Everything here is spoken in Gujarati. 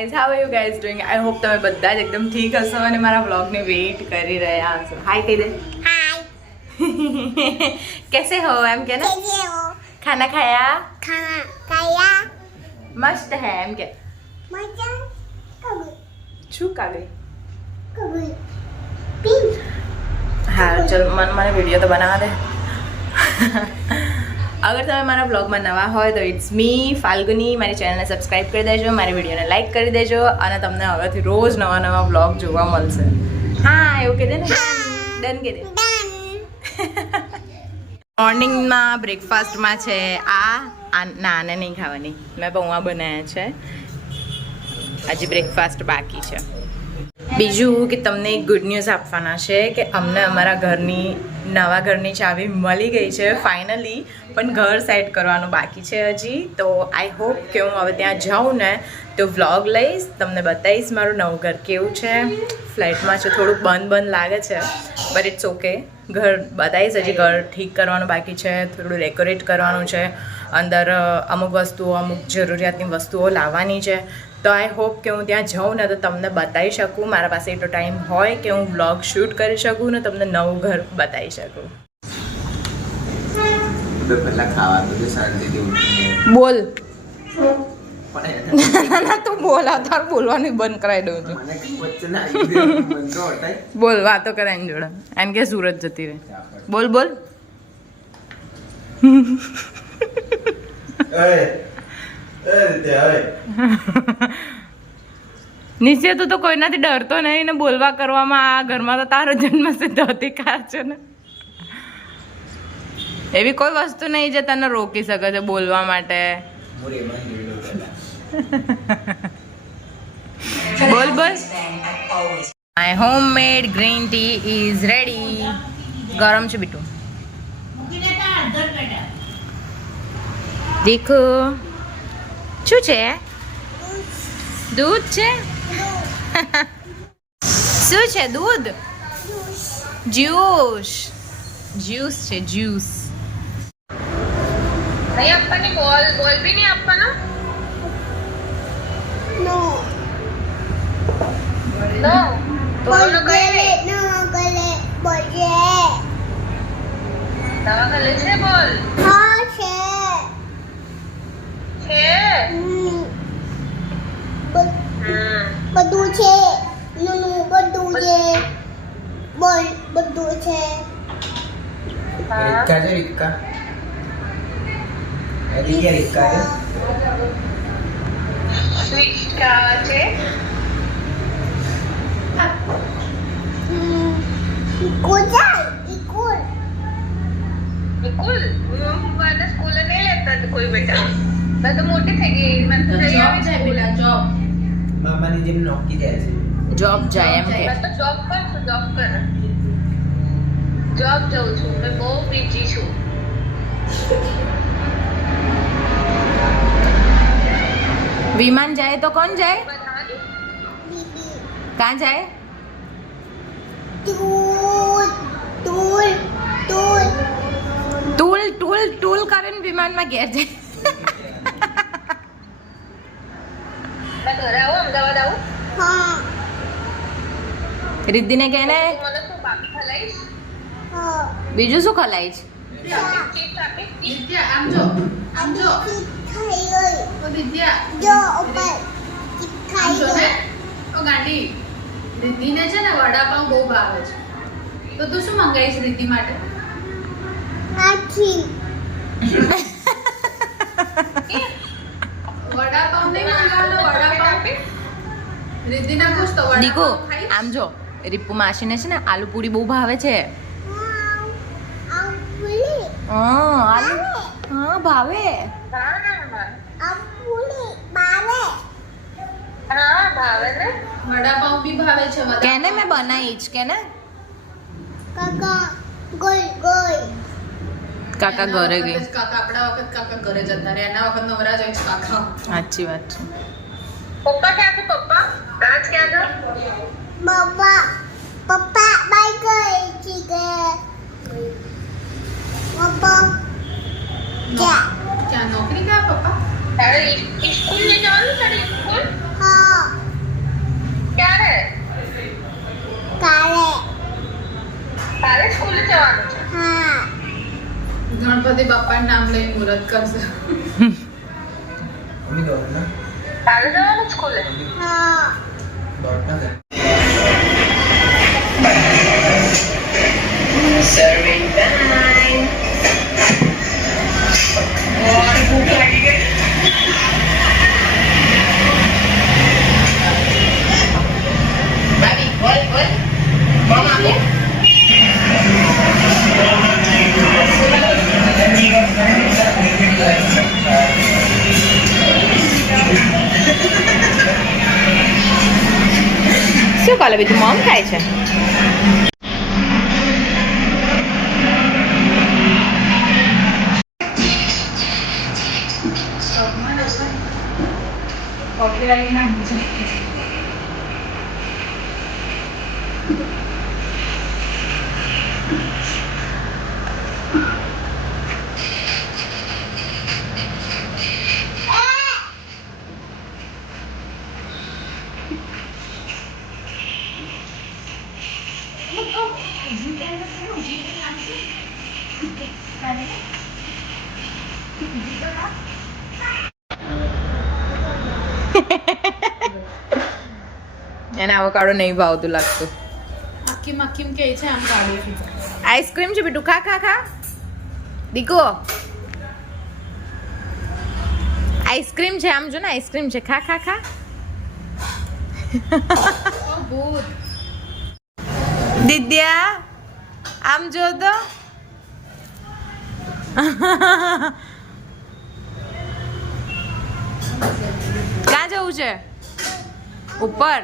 Guys, how are you guys doing? I hope તમે બધા જ એકદમ ઠીક હશો અને મારા વ્લોગને વેઇટ કરી રહ્યા હશો. હાય કહી દે. હાય. कैसे हो એમ કે ને? कैसे हो? ખાના ખાયા? खाना खाया? મસ્ત હે એમ કે. मजा कभी શું કાગઈ? कभी पिंक હા ચલ મને વિડીયો તો બનાવવા દે. અગર તમે મારા બ્લોગમાં નવા હોય તો ઇટ્સ મી ફાલ્ગુની. મારી ચેનલને સબસ્ક્રાઇબ કરી દેજો, મારી વિડીયોને લાઇક કરી દેજો અને તમને હવેથી રોજ નવા નવા બ્લોગ જોવા મળશે. હા એવું કહી દે ને. ડન કહી દે. મોર્નિંગમાં બ્રેકફાસ્ટમાં છે આ ના આને નહીં ખાવાની. મેં પૌવા બનાવ્યા છે, હજી બ્રેકફાસ્ટ બાકી છે. બીજું કે તમને એક ગુડ ન્યૂઝ આપવાના છે કે અમને અમારા નવા ઘરની ચાવી મળી ગઈ છે ફાઇનલી, પણ ઘર સેટ કરવાનું બાકી છે હજી. તો આઈ હોપ કે હું હવે ત્યાં જાઉં ને તો વ્લોગ લઈશ, તમને બતાવીશ મારું નવું ઘર કેવું છે. ફ્લેટમાં છે, થોડુંક બંધ લાગે છે, બટ ઇટ્સ ઓકે. ઘર બતાવીશ. હજી ઘર ઠીક કરવાનું બાકી છે, થોડું ડેકોરેટ કરવાનું છે, અંદર અમુક વસ્તુઓ, અમુક જરૂરિયાતની વસ્તુઓ લાવવાની છે. તો આઈ હોપ કે હું ત્યાં જાઉં ને તો તમને બતાવી શકું, મારા પાસે એટલો ટાઈમ હોય કે હું વ્લોગ શૂટ કરી શકું ને તમને નવું ઘર બતાવી શકું. બોલ. તું બોલ, તાર બોલવાનું બંધ કરાવી દઉં છું. બોલ, વાતો કરે એની જોડે. એમ કે સુરત જતી રહે. બોલ બોલ. નીચે તો કોઈનાથી ડરતો નહીં ને બોલવા કરવામાં. આ ઘરમાં તો તારો જન્મ સિદ્ધ અધિકાર છે ને. એવી કોઈ વસ્તુ નહીં જે તને રોકી શકે છે બોલવા માટે. બોલ બોલ. My homemade green tea is ready. ગરમ છે બીટુ. દેખો શું છે? દૂધ છે. શું છે? દૂધ. જ્યુસ. જ્યુસ છે, જ્યુસ. નહીં આપવાની બોલ. બોલ બી નહીં આપવાનો. नो નો બોલ गले नो गले बोले દવા ગલે છે. બોલ हाँ छे છે. બધું છે. નું બધું છે. બોલ બધું છે. रिक्का है, रिक्का रिक्का रिक्का है સ્વીટ કા છે. કોજાય ઇકોલ નિકુલ મને સ્કૂલે નહીં લેતા કોઈ બેટા. મેં તો મોટી થઈ ગઈ. મેં તો જઈ આવી છે પેલા જોબ. મામાની જેમ નોકી જાય છે. જોબ જાય એમ કે. મેં તો જોબ કરું છું. જોબ જાઉં છું. મેં બહુ બીજી છું. વિમાન જાય તો કોણ જાય? બીબી ક્યાં જાય? Tool tool tool tool tool tool કરીને વિમાનમાં ઘેર જાય. મેં ઘરે આવું, અમદાવાદ આવું. હા રિદ્ધિને કહે ને હા બીજું શું ખલાઈશ? આમ જો ખાઈ ગઈ જો ઉપર ખાઈ ગઈ ગાંડી રિદ્ધિને છે ને વડાપાઉં બહુ ભાવે છે, તો તું શું મંગાવીશ રિદ્ધિ માટે? આખી વડાપાઉં નહીં મંગાવવાનો. વડાપાઉં રિદ્ધિને પૂછ તો દીકો વડાપાઉં ખાઈશ? આમ જો રીપુ માસીને છે ને આલુ પૂરી બહુ ભાવે છે. આમ પુલી આલુ હા ભાવે. આમ પુલી બાવે વડાપાઉં બી ભાવે છે વધારે. કેને મેં બનાવી જ કેને કાકા ગોલ ગોલ કાકા ઘરે ગઈ. આપણા વખત કાકા ઘરે જતા રહ્યા, એના વખત નવરા જાય છે કાકા. સાચી વાત છે. પપ્પા ક્યાં છે? પપ્પા રાજ ક્યાં છે? પપ્પા પપ્પા બાય ગઈ ઠીક હે પપ્પા ક્યાં ક્યાં નોકરી ગયા પપ્પા? તારે સ્કૂલ ને જવાનું? તારે સ્કૂલ? હા ક્યારે કાલે કાલે સ્કૂલે જવાનું છે હા ગણપતિ બાપાનું નામ લઈને મુહૂર્ત કરશે મમ્મી દોડ ના કાલે જવાનું સ્કૂલે હા દોડ ના કર. સર્વિંગ ટાઈમ ભૂખ લાગી ગઈ ભાભી બોલ બોલ કોણ આપે શું કાલે બીજું મોમ ખાય છે એને આવકાડો નહીં ભાવતું લાગતું આખી મક્કીમ કે છે આમ કાઢી દીધા આઈસ્ક્રીમ છે બેટું ખા ખા ખા દીકો આઈસ્ક્રીમ છે આમ જો ને આઈસ્ક્રીમ છે ખા ખા ખા ઓ ભૂત દિદ્યા આમ જો તો ક્યાં જવું છે ઉપર